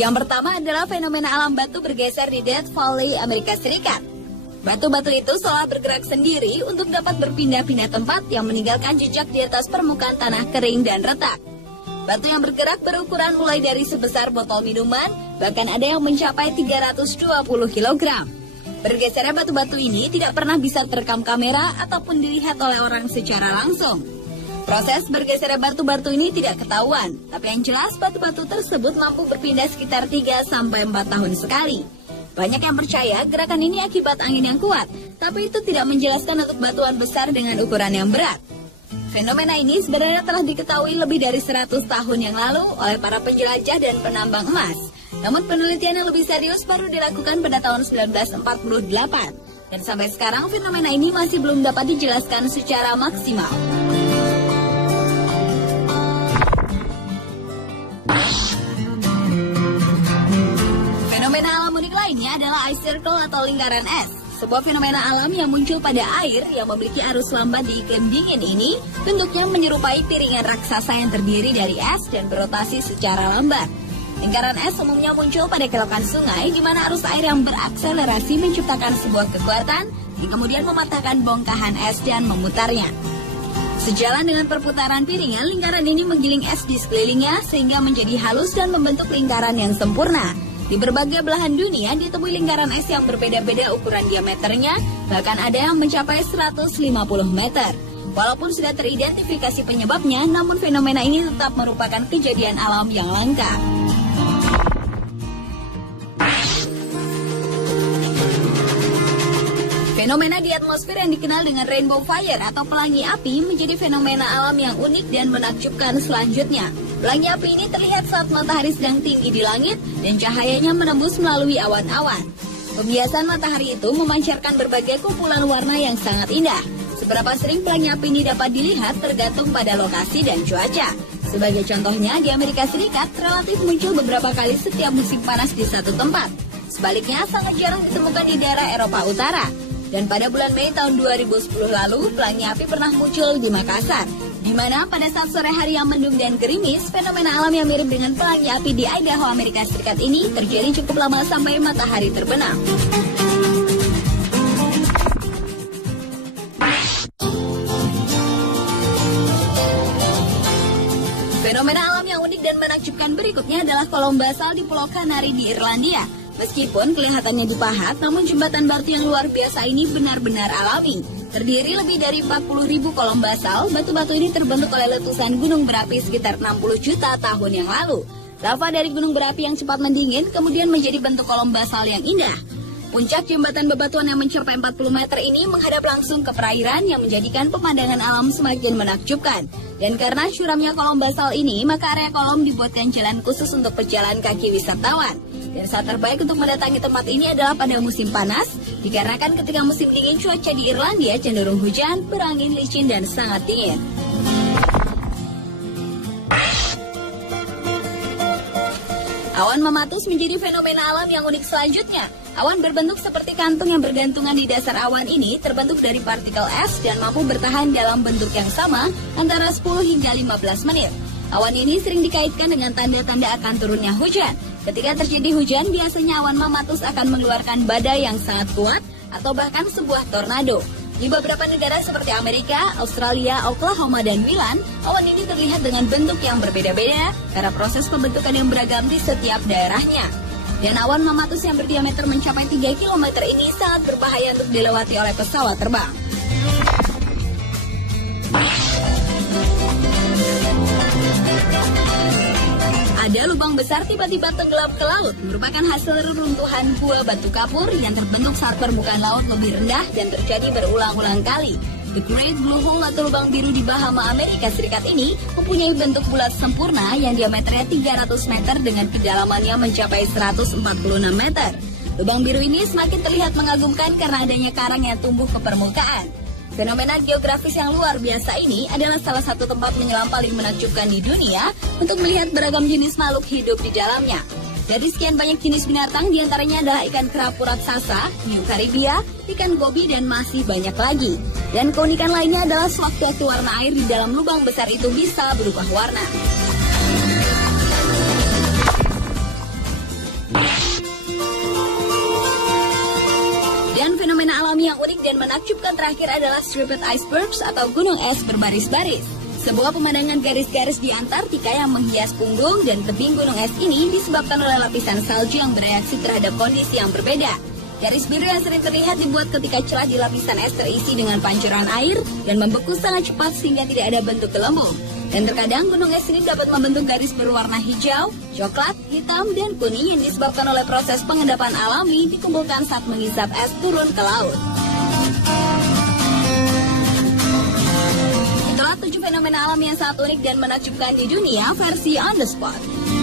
Yang pertama adalah fenomena alam batu bergeser di Death Valley, Amerika Serikat. Batu-batu itu seolah bergerak sendiri untuk dapat berpindah-pindah tempat yang meninggalkan jejak di atas permukaan tanah kering dan retak. Batu yang bergerak berukuran mulai dari sebesar botol minuman, bahkan ada yang mencapai 320 kg. Bergesernya batu-batu ini tidak pernah bisa terekam kamera ataupun dilihat oleh orang secara langsung. Proses bergesernya batu-batu ini tidak ketahuan, tapi yang jelas batu-batu tersebut mampu berpindah sekitar 3-4 tahun sekali. Banyak yang percaya gerakan ini akibat angin yang kuat, tapi itu tidak menjelaskan untuk batuan besar dengan ukuran yang berat. Fenomena ini sebenarnya telah diketahui lebih dari 100 tahun yang lalu oleh para penjelajah dan penambang emas. Namun penelitian yang lebih serius baru dilakukan pada tahun 1948. Dan sampai sekarang fenomena ini masih belum dapat dijelaskan secara maksimal. Fenomena alam unik lainnya adalah ice circle atau lingkaran es. Sebuah fenomena alam yang muncul pada air yang memiliki arus lambat di iklim dingin ini bentuknya menyerupai piringan raksasa yang terdiri dari es dan berotasi secara lambat. Lingkaran es umumnya muncul pada kelokan sungai di mana arus air yang berakselerasi menciptakan sebuah kekuatan yang kemudian mematahkan bongkahan es dan memutarnya. Sejalan dengan perputaran piringan, lingkaran ini menggiling es di sekelilingnya sehingga menjadi halus dan membentuk lingkaran yang sempurna. Di berbagai belahan dunia ditemui lingkaran es yang berbeda-beda ukuran diameternya, bahkan ada yang mencapai 150 meter. Walaupun sudah teridentifikasi penyebabnya, namun fenomena ini tetap merupakan kejadian alam yang langka. Fenomena di atmosfer yang dikenal dengan rainbow fire atau pelangi api menjadi fenomena alam yang unik dan menakjubkan selanjutnya. Pelangi api ini terlihat saat matahari sedang tinggi di langit dan cahayanya menembus melalui awan-awan. Pembiasan matahari itu memancarkan berbagai kumpulan warna yang sangat indah. Seberapa sering pelangi api ini dapat dilihat tergantung pada lokasi dan cuaca. Sebagai contohnya, di Amerika Serikat relatif muncul beberapa kali setiap musim panas di satu tempat. Sebaliknya, sangat jarang ditemukan di daerah Eropa Utara. Dan pada bulan Mei tahun 2010 lalu, pelangi api pernah muncul di Makassar, di mana pada saat sore hari yang mendung dan gerimis, fenomena alam yang mirip dengan pelangi api di Idaho, Amerika Serikat ini terjadi cukup lama sampai matahari terbenam. Fenomena alam yang unik dan menakjubkan berikutnya adalah kolom basal di Pulau Kanari di Irlandia. Meskipun kelihatannya dipahat, namun jembatan batu yang luar biasa ini benar-benar alami. Terdiri lebih dari 40.000 kolom basal, batu-batu ini terbentuk oleh letusan gunung berapi sekitar 60 juta tahun yang lalu. Lava dari gunung berapi yang cepat mendingin kemudian menjadi bentuk kolom basal yang indah. Puncak jembatan bebatuan yang mencapai 40 meter ini menghadap langsung ke perairan yang menjadikan pemandangan alam semakin menakjubkan. Dan karena curamnya kolom basal ini, maka area kolom dibuatkan jalan khusus untuk pejalan kaki wisatawan. Dan saat terbaik untuk mendatangi tempat ini adalah pada musim panas, dikarenakan ketika musim dingin cuaca di Irlandia cenderung hujan, berangin, licin, dan sangat dingin. Awan mematus menjadi fenomena alam yang unik selanjutnya. Awan berbentuk seperti kantung yang bergantungan di dasar awan ini terbentuk dari partikel es dan mampu bertahan dalam bentuk yang sama antara 10 hingga 15 menit. Awan ini sering dikaitkan dengan tanda-tanda akan turunnya hujan. Ketika terjadi hujan, biasanya awan mamatus akan mengeluarkan badai yang sangat kuat atau bahkan sebuah tornado. Di beberapa negara seperti Amerika, Australia, Oklahoma, dan Milan, awan ini terlihat dengan bentuk yang berbeda-beda karena proses pembentukan yang beragam di setiap daerahnya. Dan awan mamatus yang berdiameter mencapai 3 km ini sangat berbahaya untuk dilewati oleh pesawat terbang. Ada lubang besar tiba-tiba tenggelam ke laut, merupakan hasil reruntuhan gua batu kapur yang terbentuk saat permukaan laut lebih rendah dan terjadi berulang-ulang kali. The Great Blue Hole atau lubang biru di Bahama, Amerika Serikat ini mempunyai bentuk bulat sempurna yang diameternya 300 meter dengan kedalamannya mencapai 146 meter. Lubang biru ini semakin terlihat mengagumkan karena adanya karang yang tumbuh ke permukaan. Fenomena geografis yang luar biasa ini adalah salah satu tempat menyelam paling menakjubkan di dunia untuk melihat beragam jenis makhluk hidup di dalamnya. Dari sekian banyak jenis binatang, diantaranya adalah ikan kerapu raksasa, hiu karibia, ikan gobi, dan masih banyak lagi. Dan keunikan lainnya adalah sewaktu-waktu warna air di dalam lubang besar itu bisa berubah warna. Dan fenomena alami yang unik dan menakjubkan terakhir adalah striped icebergs atau gunung es berbaris-baris. Sebuah pemandangan garis-garis di Antartika yang menghias punggung dan tebing gunung es ini disebabkan oleh lapisan salju yang bereaksi terhadap kondisi yang berbeda. Garis biru yang sering terlihat dibuat ketika celah di lapisan es terisi dengan pancuran air dan membeku sangat cepat sehingga tidak ada bentuk gelembung. Dan terkadang gunung es ini dapat membentuk garis berwarna hijau, coklat, hitam, dan kuning yang disebabkan oleh proses pengendapan alami dikumpulkan saat mengisap es turun ke laut. Itulah 7 fenomena alam yang sangat unik dan menakjubkan di dunia versi On The Spot.